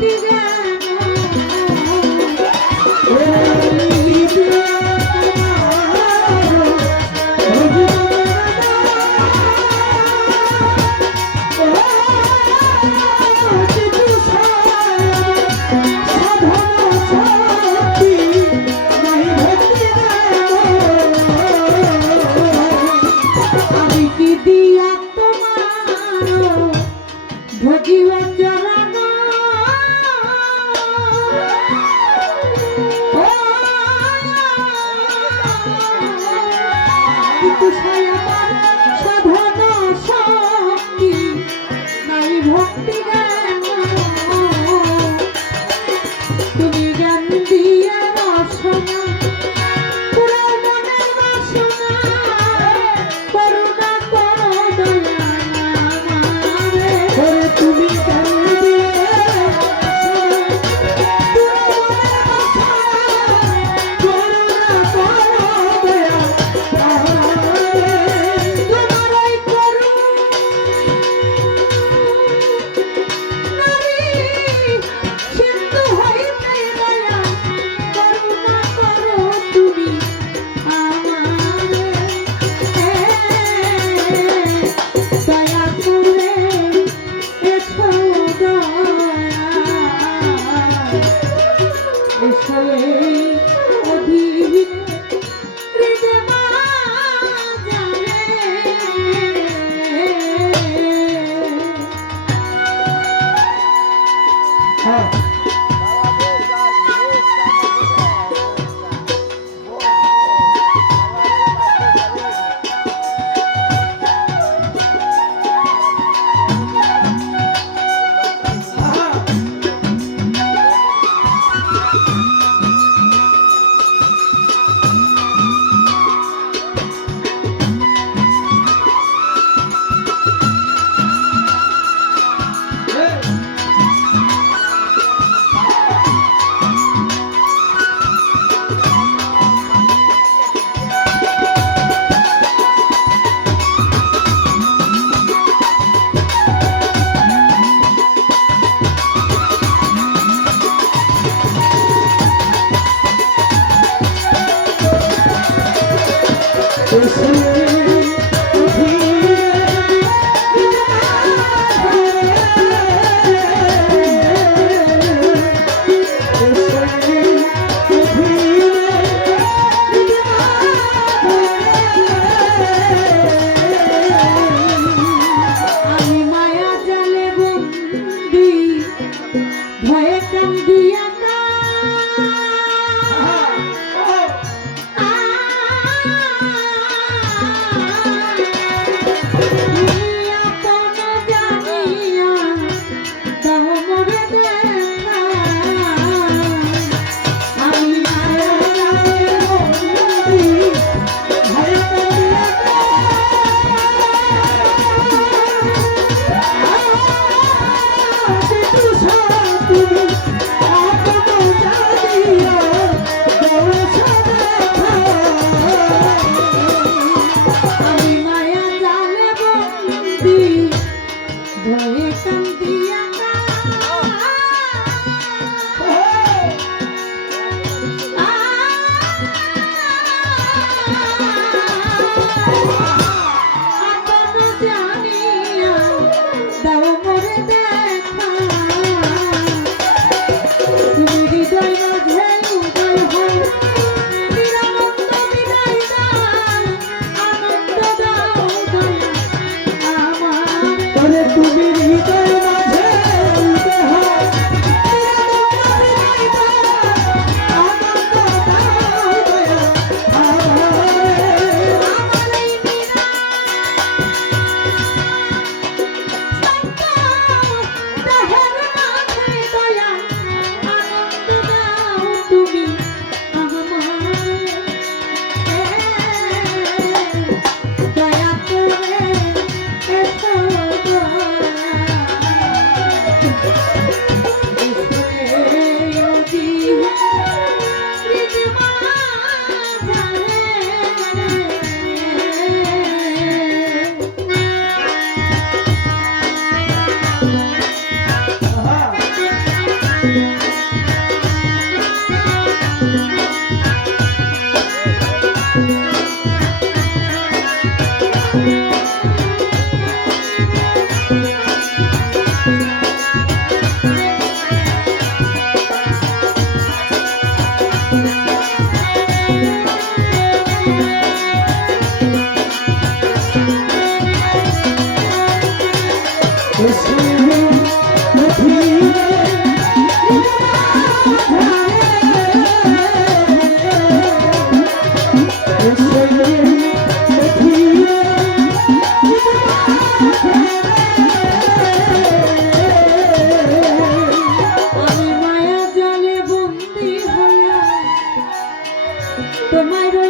ಬಿಟ್ಟಿದೆ Thank you. But my girl